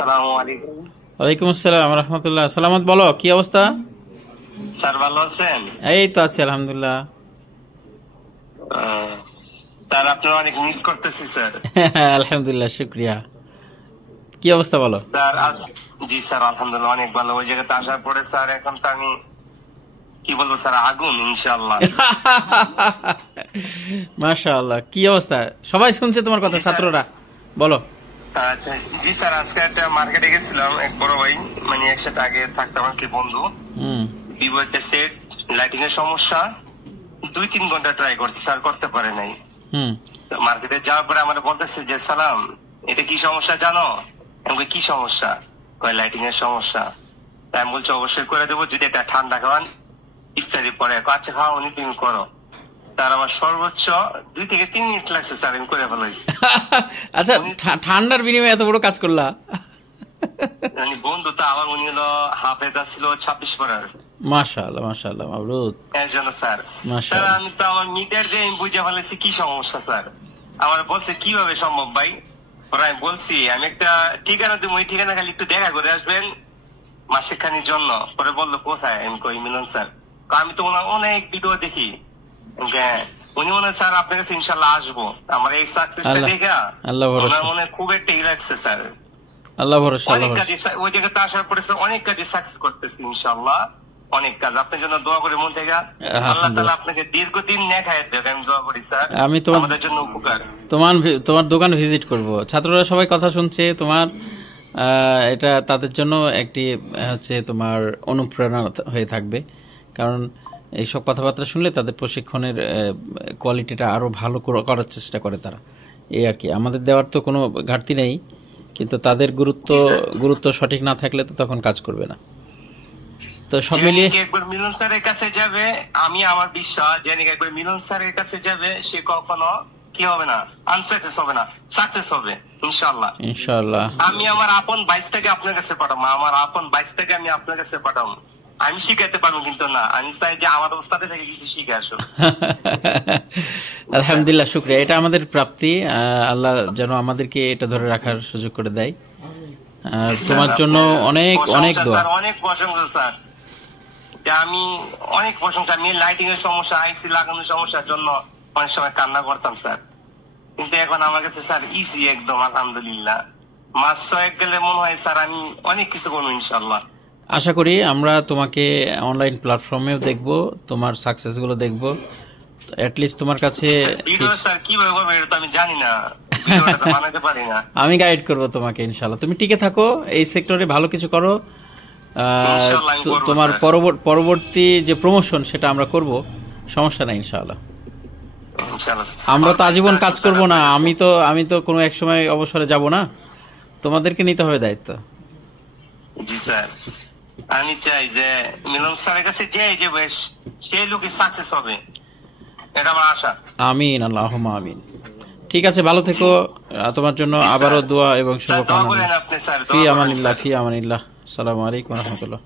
আসসালামু আলাইকুম। ওয়ালাইকুম আসসালাম রহমতুল্লাহ। সালামত, বলো কি অবস্থা? স্যার ভালো আছেন? এই তো আছি আলহামদুলিল্লাহ। স্যার আপনার অনেক মিস করতেছি স্যার। আলহামদুলিল্লাহ, শুক্রিয়া। কি অবস্থা বলো? স্যার জি স্যার আলহামদুলিল্লাহ অনেক ভালো। ওই জায়গাতে আসার পরে স্যার এখন তো আমি কি বলবো স্যার, আগুন ইনশাআল্লাহ। মাশাআল্লাহ, কি অবস্থা? সবাই শুনছে তোমার কথা, ছাত্ররা। বলো। আচ্ছা জি স্যার, আজকে একটা মার্কেটে গেছিলাম, এক বড় ভাই মানে একসাথে আগে থাকতাম আর কি বন্ধু। ভিভো একটা সেট, লাইটিং এর সমস্যা, 2-3 ঘন্টা ট্রাই করছি স্যার, করতে পারে নাই। মার্কেটে যাওয়ার পরে আমার বলতেছে যে সালাম, এটা কি সমস্যা জানো? আমি কি সমস্যা? লাইটিং এর সমস্যা। আমি বলছি অবশ্যই করে দেবো, যদি এটা ঠান্ডা খাওয়ান ইফতারি পরে। আচ্ছা খাওয়া উনি তুমি করো। তার আমার সর্বোচ্চ 2 থেকে 3 মিনিট লাগছে স্যার, আমি করে ফেলাইছি। আচ্ছা, ঠান্ডার বিনিময়ে এত বড় কাজ করলা? বন্ধু তো আমার, উনি হলো হাফেজা ছিল 26 পড়ার। মাশাআল্লাহ মাশাআল্লাহ, মাবরুক। এর জন্য স্যার স্যার আমি তো আমার মিটার দিয়ে আমি বুঝে ফেলেছি কি সমস্যা স্যার। আমার বলছে কিভাবে সম্ভব ভাই? পরে আমি বলছি আমি একটা ঠিকানা দেবো, ওই ঠিকানা খালি একটু দেখা করে আসবেন মাসেখানির জন্য। পরে বললো কোথায়? আমি কই মিলন স্যার। আমি তো ওনার অনেক ভিডিও দেখি। হ্যাঁ, উনি মনে হয় স্যার আপনার কাছে ইনশাল্লাহ আসবো। আমার এই সাকসেসটা দেখা ওনার মনে খুব একটা ই লাগছে স্যার। আল্লাহ ভরসা। অনেক কাজে ওই জায়গাতে আসার পরে অনেক কাজে সাকসেস করতেছি ইনশাল্লাহ। অনেক কাজ আপনার জন্য দোয়া করি মন থেকে। আল্লাহ তাআলা আপনাকে দীর্ঘদিন নেক হায়াত দেখ, আমি দোয়া করি স্যার। আমি তোমাদের জন্য উপকার। তোমার দোকান ভিজিট করব। ছাত্ররা সবাই কথা শুনছে তোমার, এটা তাদের জন্য একটি হচ্ছে তোমার অনুপ্রেরণা হয়ে থাকবে। কারণ এইসব কথাবার্তা শুনলে তাদের প্রশিক্ষণের কোয়ালিটিটা আরো ভালো করার চেষ্টা করে তারা। এই আর কি, আমাদের দেওয়ার তো কোনো ঘাটতি নেই, কিন্তু তাদের গুরুত্ব সঠিক না থাকলে তো তখন কাজ করবে না। তো সব মিলিয়ে একবার মিলন স্যারের কাছে যাবে, আমি আমার বিশ্বাস যে একবার মিলন স্যারের কাছে যাবে, সে কখনো কি হবে না, আনসাকসেস হবে না, সাকসেস হবে ইনশাআল্লাহ। ইনশাআল্লাহ। আমি আমার আপন 22 থেকে আপনার কাছে পাঠাবো, আমার আপন 22 থেকে আমি আপনার কাছে পাঠাবো। আমি শিখাইতে পারবো কিন্তু না, আমি চাই যে আমার ওস্তাদের থেকে কিছু শিখে আসো। আলহামদুলিল্লাহ, শুকরিয়া। এটা আমাদের প্রাপ্তি। আল্লাহ যেন আমাদেরকে এটা ধরে রাখার সুযোগ করে দেয়। তোমার জন্য অনেক অনেক দোয়া। অনেক প্রশংসা স্যার। আমি অনেক প্রশংসা। আমি লাইটিং এর সমস্যা, আইসি লাগানোর সমস্যার জন্য অনেক সময় কান্না করতাম স্যার, কিন্তু এখন আমার কাছে স্যার ইজি একদম আলহামদুলিল্লাহ। মাস 6 গেলে মনে হয় স্যার আমি অনেক কিছু করবো ইনশাআল্লাহ। আশা করি আমরা তোমাকে অনলাইন প্ল্যাটফর্মেও দেখবো, তোমার সাকসেস গুলো দেখবো। অ্যাটলিস্ট তোমার কাছে ভিডিও স্যার কিভাবে করবে এটা তো আমি জানি না, বানাতে পারি না। আমি গাইড করব তোমাকে ইনশাআল্লাহ। তুমি টিকে থাকো, এই সেক্টরে ভালো কিছু করো। তোমার পরবর্তী যে প্রমোশন সেটা আমরা করব, সমস্যা নাই ইনশাআল্লাহ। আমরা তো আজীবন কাজ করব না, আমি তো কোনো এক সময় অবসরে যাব না, তোমাদেরকে নিতে হবে দায়িত্ব। জি স্যার, আমি চাই যে মিলন স্যারের কাছে যে বেশ সেই লোকই সাকসেস হবে, এটা আমার আশা। আমিন, আল্লাহুম্মা আমিন। ঠিক আছে, ভালো থেকো। তোমার জন্য আবারও দোয়া এবং শুভকামনা। ফি আমানিল্লাহ, ফি আমানিল্লাহ। আসসালামু আলাইকুম ওয়া রাহমাতুল্লাহ।